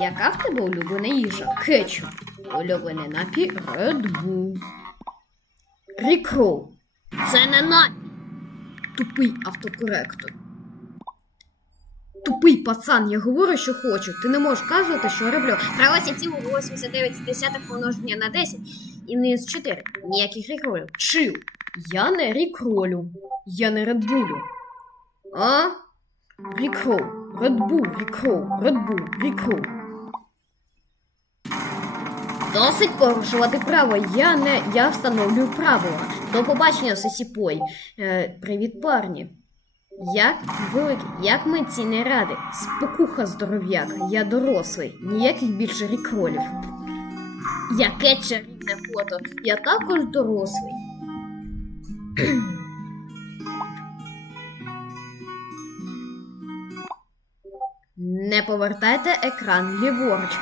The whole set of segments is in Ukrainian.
Яка в тебе улюблена їжа? Кетчуп. Улюблений напій Red Bull. Рікрол. Це не напій. Тупий автокоректор. Тупий пацан, я говорю, що хочу. Ти не можеш казувати, що роблю. Правося цілу 89 десятих помноження на 10 і мінус 4. Ніяких рікролів. Чил. Я не рікролю. Я не редбулю. А? Рікрол. Редбул, рікрол, редбул, рікрол. Досить порушувати право. Я не я встановлюю правила. До побачення, сосіпой. Е, привіт, парні. Як великий, як ми ці не ради. Спокуха здоров'як. Я дорослий. Ніяких більше рікролів. Яке чарівне фото. Я також дорослий. Не повертайте екран ліворуч.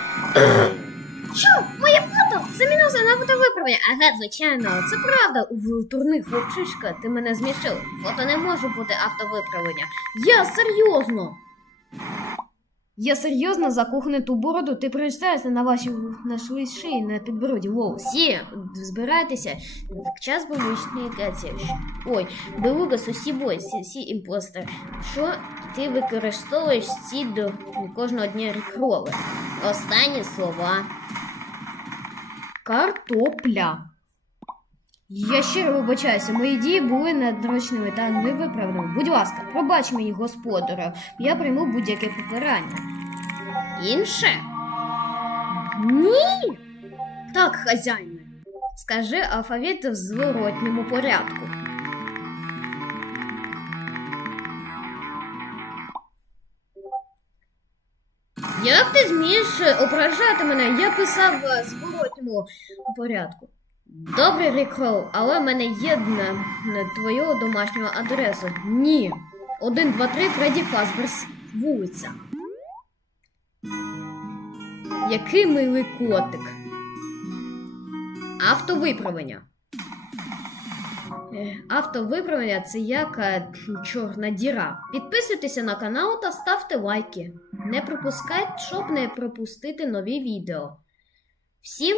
Що? Моє фото? Замінився на фотовиправлення. Ага, звичайно, це правда. У турних хлопчишка, ти мене змішив. Фото не може бути автовиправлення. Я серйозно. Я серйозно закоханий ту бороду, ти прочитаєшся на вашій на своїй шиї на підбороді. Воу, всі збирайтеся. В час комунікації. Ой, белуга сусібой, всі, всі імпостер. Що ти використовуєш ці до кожного дня рекроли? Останні слова. Картопля. Я щиро вибачаюся, мої дії були недрочними та невиправданими. Будь ласка, пробач мені, господарю, я прийму будь-яке покарання. Інше? Ні. Так, хазяїне. Скажи алфавіт в зворотньому порядку. Як ти змієш ображати мене? Я писав в зворотньому порядку. Добрий рекрол, але в мене є на твою домашню адресу. Ні. 1, 2, 3, Фредді Фазберс, вулиця. Який милий котик. Автовиправлення. Е, Автовиправлення це як е, чорна діра. Підписуйтеся на канал та ставте лайки. Не пропускайте, щоб не пропустити нові відео. Всім